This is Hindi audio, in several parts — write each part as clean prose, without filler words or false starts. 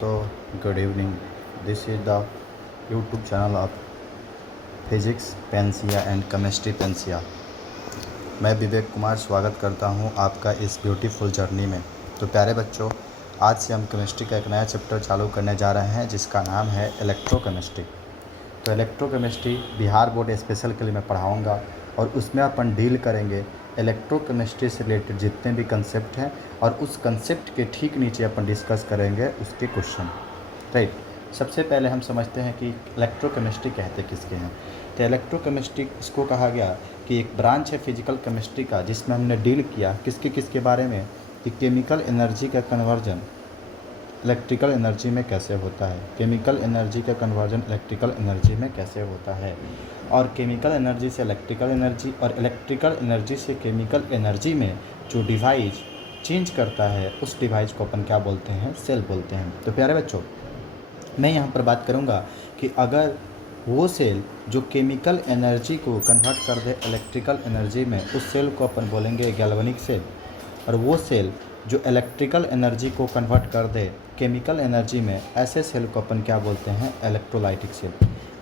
So, good evening. This is the YouTube channel of Physics Pensiya and chemistry Pensiya. मैं विवेक कुमार स्वागत करता हूं आपका इस ब्यूटीफुल जर्नी में। तो प्यारे बच्चों, आज से हम केमिस्ट्री का एक नया चैप्टर चालू करने जा रहे हैं जिसका नाम है इलेक्ट्रोकेमिस्ट्री। तो इलेक्ट्रोकेमिस्ट्री बिहार बोर्ड स्पेशल के लिए मैं पढ़ाऊँगा और उसमें अपन डील करेंगे इलेक्ट्रोकेमिस्ट्री से रिलेटेड जितने भी कंसेप्ट हैं और उस कंसेप्ट के ठीक नीचे अपन डिस्कस करेंगे उसके क्वेश्चन। राइट। सबसे पहले हम समझते हैं कि इलेक्ट्रोकेमिस्ट्री कहते किसके हैं। तो इलेक्ट्रोकेमिस्ट्री इसको कहा गया कि एक ब्रांच है फिजिकल केमिस्ट्री का जिसमें हमने डील किया किसके बारे में कि केमिकल एनर्जी का कन्वर्जन इलेक्ट्रिकल एनर्जी में कैसे होता है, केमिकल एनर्जी का कन्वर्जन इलेक्ट्रिकल एनर्जी में कैसे होता है, और केमिकल एनर्जी से इलेक्ट्रिकल एनर्जी और इलेक्ट्रिकल एनर्जी से केमिकल एनर्जी में जो डिवाइस चेंज करता है उस डिवाइस को अपन क्या बोलते हैं, सेल बोलते हैं। तो प्यारे बच्चों, मैं यहाँ पर बात करूँगा कि अगर वो सेल जो केमिकल एनर्जी को कन्वर्ट कर दे इलेक्ट्रिकल एनर्जी में, उस सेल को अपन बोलेंगे गैल्वेनिक सेल, और वो सेल जो इलेक्ट्रिकल एनर्जी को कन्वर्ट कर दे केमिकल एनर्जी में, ऐसे सेल को अपन क्या बोलते हैं, इलेक्ट्रोलाइटिक सेल।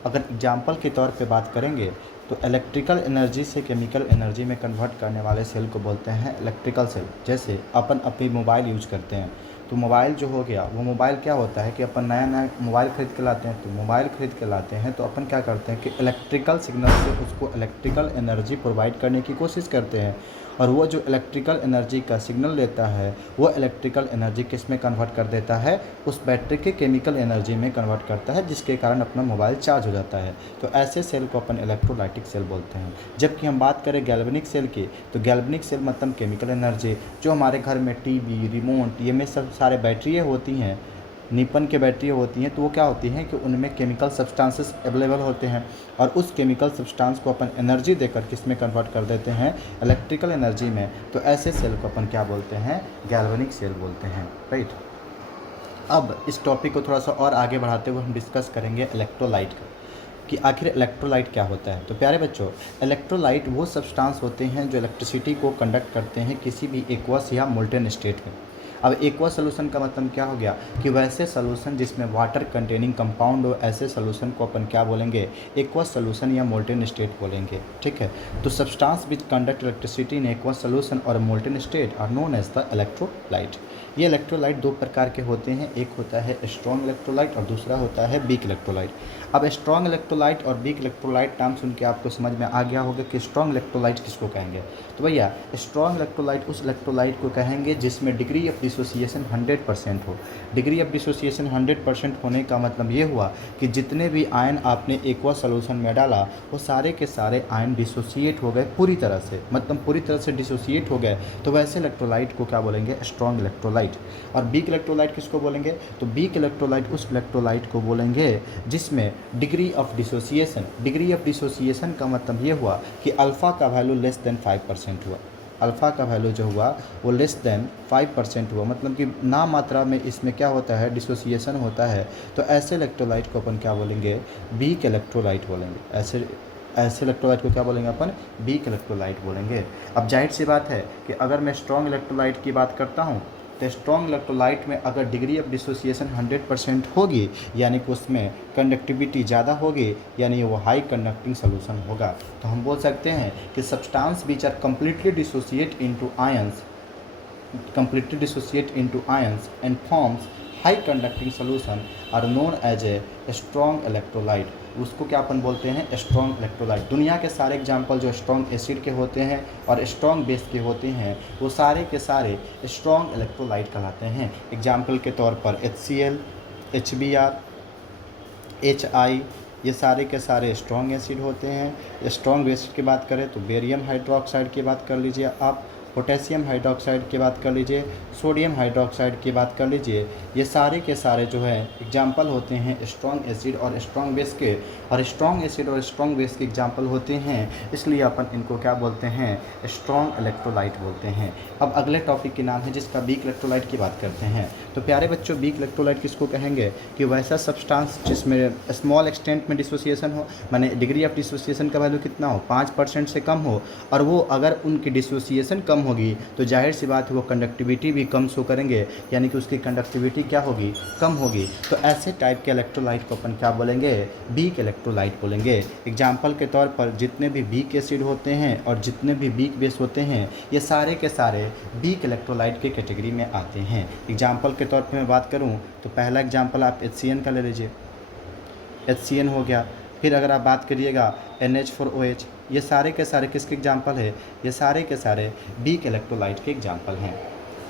अगर एग्जाम्पल के तौर पे बात करेंगे तो इलेक्ट्रिकल एनर्जी से केमिकल एनर्जी में कन्वर्ट करने वाले सेल को बोलते हैं इलेक्ट्रिकल सेल। जैसे अपन अपनी मोबाइल यूज करते हैं, तो मोबाइल जो हो गया, वो मोबाइल क्या होता है कि अपन नया मोबाइल ख़रीद के लाते हैं। तो मोबाइल ख़रीद के लाते हैं तो अपन क्या करते हैं कि इलेक्ट्रिकल सिग्नल से उसको इलेक्ट्रिकल एनर्जी प्रोवाइड करने की कोशिश करते हैं, और वो जो इलेक्ट्रिकल एनर्जी का सिग्नल लेता है वो इलेक्ट्रिकल एनर्जी किस में कन्वर्ट कर देता है, उस बैटरी के केमिकल एनर्जी में कन्वर्ट करता है, जिसके कारण अपना मोबाइल चार्ज हो जाता है। तो ऐसे सेल को अपन इलेक्ट्रोलाइटिक सेल बोलते हैं। जबकि हम बात करें गैल्वेनिक सेल की, तो गैल्वेनिक सेल मतलब केमिकल एनर्जी जो हमारे घर में टीवी, रिमोट, ये में सब सारे बैटरियाँ होती हैं, निपन के बैटरी होती हैं, तो वो क्या होती हैं कि उनमें केमिकल सब्सटेंसेस अवेलेबल होते हैं, और उस केमिकल सब्सटेंस को अपन एनर्जी देकर किस में कन्वर्ट कर देते हैं, इलेक्ट्रिकल एनर्जी में। तो ऐसे सेल को अपन क्या बोलते हैं, गैल्वेनिक सेल बोलते हैं। राइट। अब इस टॉपिक को थोड़ा सा और आगे बढ़ाते हुए हम डिस्कस करेंगे इलेक्ट्रोलाइट का, कि आखिर इलेक्ट्रोलाइट क्या होता है। तो प्यारे बच्चों, इलेक्ट्रोलाइट वो सब्सटेंस होते हैं जो इलेक्ट्रिसिटी को कंडक्ट करते हैं किसी भी एक्वस या मोल्टेन स्टेट में। अब एक्वस सोल्यूशन का मतलब क्या हो गया कि वैसे सोल्यूशन जिसमें वाटर कंटेनिंग कंपाउंड हो, ऐसे सोल्यूशन को अपन क्या बोलेंगे, एक्वस सोल्यूशन या मोल्टेन स्टेट बोलेंगे। ठीक है। तो substance which conduct electricity in aqueous solution और molten state are known as the electrolyte. ये इलेक्ट्रोलाइट दो प्रकार के होते हैं, एक होता है स्ट्रॉन्ग इलेक्ट्रोलाइट और दूसरा होता है वीक इलेक्ट्रोलाइट। अब स्ट्रॉन्ग इलेक्ट्रोलाइट और वीक इलेक्ट्रोलाइट नाम सुन के आपको समझ में आ गया होगा कि स्ट्रॉन्ग इलेक्ट्रोलाइट किसको कहेंगे। तो भैया, स्ट्रॉन्ग इलेक्ट्रोलाइट उस इलेक्ट्रोलाइट को कहेंगे जिसमें डिग्री ऑफ डिसोसिएशन 100% हो। डिग्री ऑफ डिसोसिएशन 100% होने का मतलब ये हुआ कि जितने भी आयन आपने एक्वा सोल्यूशन में डाला वो सारे के सारे आयन डिसोसिएट हो गए पूरी तरह से, मतलब पूरी तरह से डिसोसिएट हो गए। तो वैसे इलेक्ट्रोलाइट को क्या बोलेंगे, स्ट्रॉन्ग इलेक्ट्रोलाइट। और वीक इलेक्ट्रोलाइट किसको बोलेंगे, तो वीक इलेक्ट्रोलाइट उस इलेक्ट्रोलाइट को बोलेंगे जिसमें डिग्री ऑफ डिसोसिएशन का मतलब ये हुआ कि अल्फ़ा का वैल्यू लेस देन 5% हुआ। अल्फ़ा का वैल्यू जो हुआ वो लेस देन 5% हुआ, मतलब कि ना मात्रा में इसमें क्या होता है, डिसोसिएशन होता है। तो ऐसे इलेक्ट्रोलाइट को अपन क्या बोलेंगे, वीक इलेक्ट्रोलाइट बोलेंगे। ऐसे इलेक्ट्रोलाइट को क्या बोलेंगे अपन, वीक इलेक्ट्रोलाइट बोलेंगे। अब जाहिर सी बात है कि अगर मैं स्ट्रॉन्ग इलेक्ट्रोलाइट की बात करता हूँ तो स्ट्रॉन्ग इलेक्ट्रोलाइट में अगर डिग्री ऑफ डिसोसिएशन 100% होगी, यानी कि उसमें कंडक्टिविटी ज़्यादा होगी, यानी वो हाई कंडक्टिंग सोल्यूशन होगा। तो हम बोल सकते हैं कि substance which are completely dissociate into ions and forms high conducting solution are known as a strong electrolyte। उसको क्या अपन बोलते हैं, स्ट्रॉन्ग इलेक्ट्रोलाइट। दुनिया के सारे एग्जाम्पल जो स्ट्रॉन्ग एसिड के होते हैं और स्ट्रॉन्ग बेस के होते हैं वो सारे के सारे स्ट्रॉन्ग इलेक्ट्रोलाइट कहलाते हैं। एग्जाम्पल के तौर पर HCl, HBr, HI, ये सारे के सारे स्ट्रॉन्ग एसिड होते हैं। स्ट्रॉन्ग एसिड की बात करें तो बेरियम हाइड्रोक्साइड की बात कर लीजिए आप, पोटेशियम हाइड्रोक्साइड की बात कर लीजिए, सोडियम हाइड्रोक्साइड की बात कर लीजिए। ये सारे के सारे जो है एग्जाम्पल होते हैं स्ट्रॉन्ग एसिड और स्ट्रॉन्ग बेस के, और स्ट्रॉन्ग एसिड और स्ट्रॉन्ग बेस के एग्जाम्पल होते हैं, इसलिए अपन इनको क्या बोलते हैं, स्ट्रॉन्ग इलेक्ट्रोलाइट बोलते हैं। अब अगले टॉपिक के नाम है जिसका वीक इलेक्ट्रोलाइट की बात करते हैं। तो प्यारे बच्चों, वीक इलेक्ट्रोलाइट किसको कहेंगे कि वैसा सब्सटेंस जिसमें स्मॉल एक्सटेंट में डिसोसिएशन हो, माने डिग्री ऑफ डिसोसिएशन का वैल्यू कितना हो, 5% से कम हो, और वो अगर उनकी डिसोसिएशन कम होगी तो जाहिर सी बात है वो कंडक्टिविटी भी कम शो करेंगे, यानी कि उसकी कंडक्टिविटी क्या होगी, कम होगी। तो ऐसे टाइप के इलेक्ट्रोलाइट को अपन क्या बोलेंगे, वीक इलेक्ट्रोलाइट बोलेंगे। एग्जाम्पल के तौर पर जितने भी वीक एसिड होते हैं और जितने भी वीक बेस होते हैं ये सारे के सारे वीक इलेक्ट्रोलाइट की कैटेगरी में आते हैं। एग्जाम्पल के तौर पर मैं बात करूँ तो पहला एग्जाम्पल आप HCN का ले लीजिए, HCN हो गया। फिर अगर आप बात करिएगा NH4OH, ये सारे के सारे किसके एग्जाम्पल है, ये सारे के सारे वीक इलेक्ट्रोलाइट के एग्जाम्पल हैं।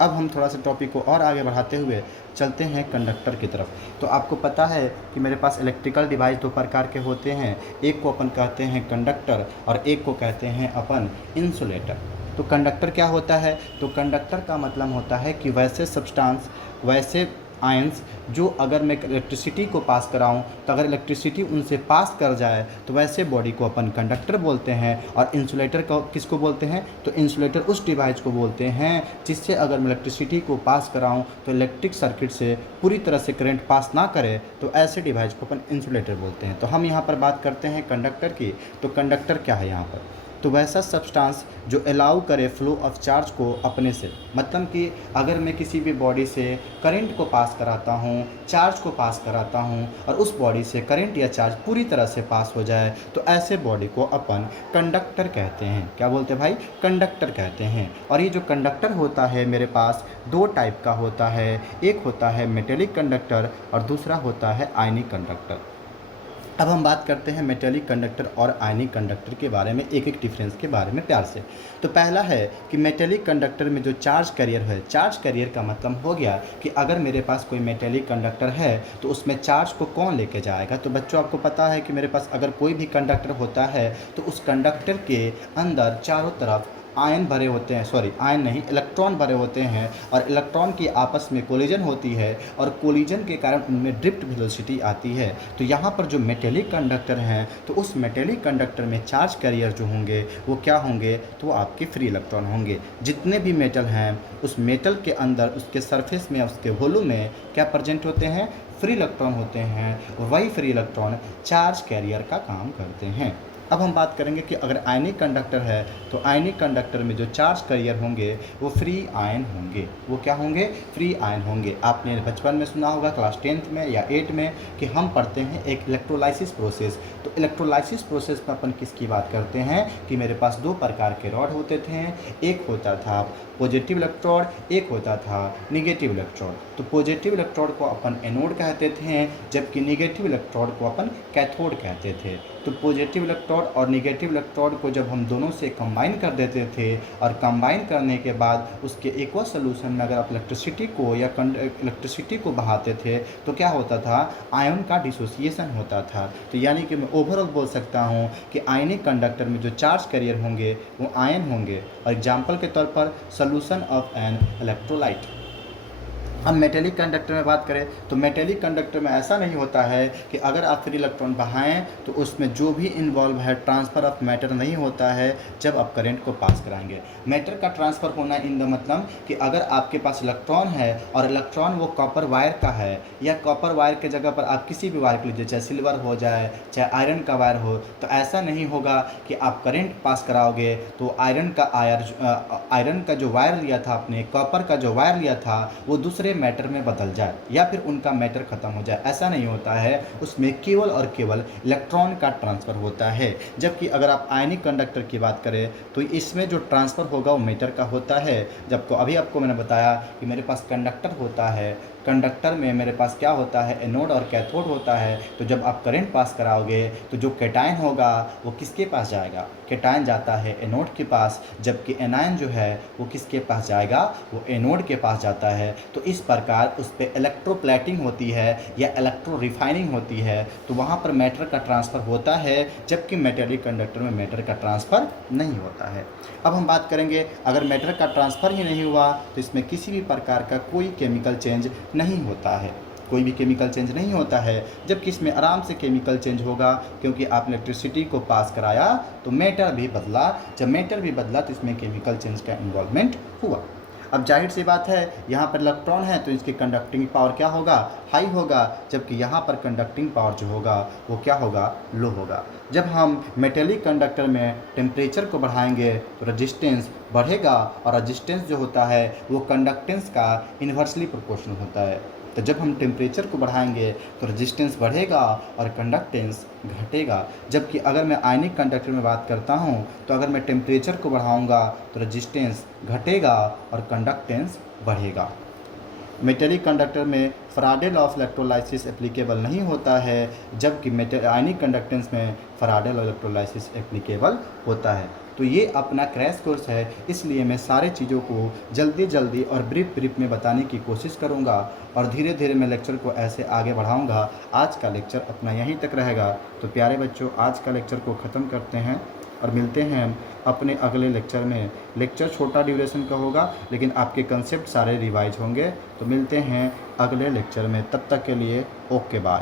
अब हम थोड़ा सा टॉपिक को और आगे बढ़ाते हुए चलते हैं कंडक्टर की तरफ। तो आपको पता है कि मेरे पास इलेक्ट्रिकल डिवाइस दो प्रकार के होते हैं, एक को अपन कहते हैं कंडक्टर और एक को कहते हैं अपन इंसुलेटर। तो कंडक्टर क्या होता है, तो कंडक्टर का मतलब होता है कि वैसे सब्सटेंस, वैसे आयंस जो अगर मैं इलेक्ट्रिसिटी को पास कराऊं तो अगर इलेक्ट्रिसिटी उनसे पास कर जाए तो वैसे बॉडी को अपन कंडक्टर बोलते हैं। और इंसुलेटर को किसको बोलते हैं, तो इंसुलेटर उस डिवाइस को बोलते हैं जिससे अगर मैं इलेक्ट्रिसिटी को पास कराऊं तो इलेक्ट्रिक सर्किट से पूरी तरह से करंट पास ना करे तो ऐसे डिवाइस को अपन इंसुलेटर बोलते हैं। तो हम यहाँ पर बात करते हैं कंडक्टर की। तो कंडक्टर क्या है यहाँ पर, तो वैसा सब्सटेंस जो अलाउ करे फ्लो ऑफ चार्ज को अपने से, मतलब कि अगर मैं किसी भी बॉडी से करंट को पास कराता हूँ, चार्ज को पास कराता हूँ और उस बॉडी से करंट या चार्ज पूरी तरह से पास हो जाए तो ऐसे बॉडी को अपन कंडक्टर कहते हैं। क्या बोलते हैं भाई, कंडक्टर कहते हैं। और ये जो कंडक्टर होता है मेरे पास दो टाइप का होता है, एक होता है मेटेलिक कंडक्टर और दूसरा होता है आयनिक कंडक्टर। अब हम बात करते हैं मेटेलिक कंडक्टर और आयनिक कंडक्टर के बारे में, एक एक डिफरेंस के बारे में प्यार से। तो पहला है कि मेटेलिक कंडक्टर में जो चार्ज कैरियर है, चार्ज कैरियर का मतलब हो गया कि अगर मेरे पास कोई मेटेलिक कंडक्टर है तो उसमें चार्ज को कौन लेके जाएगा। तो बच्चों आपको पता है कि मेरे पास अगर कोई भी कंडक्टर होता है तो उस कंडक्टर के अंदर चारों तरफ आयन भरे होते हैं, सॉरी आयन नहीं, इलेक्ट्रॉन भरे होते हैं और इलेक्ट्रॉन की आपस में कोलिजन होती है और कोलिजन के कारण उनमें ड्रिफ्ट वेलोसिटी आती है। तो यहाँ पर जो मेटेलिक कंडक्टर हैं तो उस मेटेलिक कंडक्टर में चार्ज कैरियर जो होंगे वो क्या होंगे, तो वो आपके फ्री इलेक्ट्रॉन होंगे। जितने भी मेटल हैं उस मेटल के अंदर उसके सरफेस में, उसके वॉल्यूम में क्या प्रेजेंट होते हैं, फ्री इलेक्ट्रॉन होते हैं। वही फ्री इलेक्ट्रॉन चार्ज कैरियर का काम करते हैं। अब हम बात करेंगे कि अगर आयनिक कंडक्टर है तो आयनिक कंडक्टर में जो चार्ज कैरियर होंगे वो फ्री आयन होंगे। वो क्या होंगे, फ्री आयन होंगे। आपने बचपन में सुना होगा क्लास 10th में या 8 में कि हम पढ़ते हैं एक इलेक्ट्रोलाइसिस प्रोसेस। तो इलेक्ट्रोलाइसिस प्रोसेस में अपन किसकी बात करते हैं कि मेरे पास दो प्रकार के रॉड होते थे, एक होता था पॉजिटिव इलेक्ट्रोड, एक होता था निगेटिव इलेक्ट्रोड। तो पॉजिटिव इलेक्ट्रोड को अपन एनोड कहते थे जबकि निगेटिव इलेक्ट्रोड को अपन कैथोड कहते थे। तो पॉजिटिव इलेक्ट्रोड और निगेटिव इलेक्ट्रोड को जब हम दोनों से कंबाइन कर देते थे और कंबाइन करने के बाद उसके एक्वा सोल्यूशन में अगर आप इलेक्ट्रिसिटी को या इलेक्ट्रिसिटी को बहाते थे तो क्या होता था, आयन का डिसोसिएशन होता था। तो यानी कि मैं ओवरऑल बोल सकता हूँ कि आयनिक कंडक्टर में जो चार्ज कैरियर होंगे वो आयन होंगे। और एग्जाम्पल के तौर पर सोल्यूशन ऑफ एन इलेक्ट्रोलाइट। अब मेटेलिक कंडक्टर में बात करें तो मेटेलिक कंडक्टर में ऐसा नहीं होता है कि अगर आप फ्री इलेक्ट्रॉन बहाएं तो उसमें जो भी इन्वॉल्व है ट्रांसफ़र ऑफ मैटर नहीं होता है जब आप करंट को पास कराएंगे। मैटर का ट्रांसफ़र होना इन द मतलब कि अगर आपके पास इलेक्ट्रॉन है और इलेक्ट्रॉन वो कॉपर वायर का है या कॉपर वायर के जगह पर आप किसी भी वायर को लीजिए, चाहे सिल्वर हो जाए चाहे आयरन का वायर हो, तो ऐसा नहीं होगा कि आप करंट पास कराओगे तो आयरन का जो वायर लिया था आपने, कॉपर का जो वायर लिया था वो दूसरे मैटर में बदल जाए या फिर उनका मैटर खत्म हो जाए। ऐसा नहीं होता है, उसमें केवल और केवल इलेक्ट्रॉन का ट्रांसफ़र होता है। जबकि अगर आप आयनिक कंडक्टर की बात करें तो इसमें जो ट्रांसफ़र होगा वो मैटर का होता है। जबकि अभी आपको मैंने बताया कि मेरे पास कंडक्टर होता है, कंडक्टर में मेरे पास क्या होता है, एनोड और कैथोड होता है। तो जब आप करंट पास कराओगे तो जो कैटायन होगा वो किसके पास जाएगा, कैटायन जाता है एनोड के पास, जबकि एनायन जो है वो किसके पास जाएगा, वो एनोड के पास जाता है। तो इस प्रकार उस पर इलेक्ट्रोप्लेटिंग होती है या इलेक्ट्रो रिफाइनिंग होती है, तो वहाँ पर मैटर का ट्रांसफ़र होता है, जबकि मेटेलिक कंडक्टर में मैटर का ट्रांसफ़र नहीं होता है। अब हम बात करेंगे अगर मैटर का ट्रांसफ़र ही नहीं हुआ तो इसमें किसी भी प्रकार का कोई केमिकल चेंज नहीं होता है, कोई भी केमिकल चेंज नहीं होता है। जबकि इसमें आराम से केमिकल चेंज होगा क्योंकि आपने इलेक्ट्रिसिटी को पास कराया तो मैटर भी बदला। जब मैटर भी बदला तो इसमें केमिकल चेंज का इन्वॉल्वमेंट हुआ। अब जाहिर सी बात है यहाँ पर इलेक्ट्रॉन है तो इसकी कंडक्टिंग पावर क्या होगा, हाई होगा, जबकि यहाँ पर कंडक्टिंग पावर जो होगा वो क्या होगा, लो होगा। जब हम मेटेलिक कंडक्टर में टेम्परेचर को बढ़ाएंगे तो रेजिस्टेंस बढ़ेगा और रेजिस्टेंस जो होता है वो कंडक्टेंस का इन्वर्सली प्रोपोर्शनल होता है। तो जब हम टेम्परेचर को बढ़ाएंगे तो रेजिस्टेंस बढ़ेगा और कंडक्टेंस घटेगा। जबकि अगर मैं आयनिक कंडक्टर में बात करता हूँ तो अगर मैं टेम्परेचर को बढ़ाऊँगा तो रेजिस्टेंस घटेगा और कंडक्टेंस बढ़ेगा। मेटेलिक कंडक्टर में Faraday law of electrolysis applicable नहीं होता है, जबकि आयनिक कंडक्टेंस में फैराडे लॉ इलेक्ट्रोलाइसिस एप्लीकेबल होता है। तो ये अपना क्रैश कोर्स है, इसलिए मैं सारे चीज़ों को जल्दी और ब्रीफ में बताने की कोशिश करूँगा और धीरे धीरे मैं लेक्चर को ऐसे आगे बढ़ाऊँगा। आज का लेक्चर अपना यहीं तक रहेगा। तो प्यारे बच्चों, आज का लेक्चर को ख़त्म करते हैं और मिलते हैं अपने अगले लेक्चर में। लेक्चर छोटा ड्यूरेशन का होगा लेकिन आपके कंसेप्ट सारे रिवाइज होंगे। तो मिलते हैं अगले लेक्चर में, तब तक के लिए ओके बाय।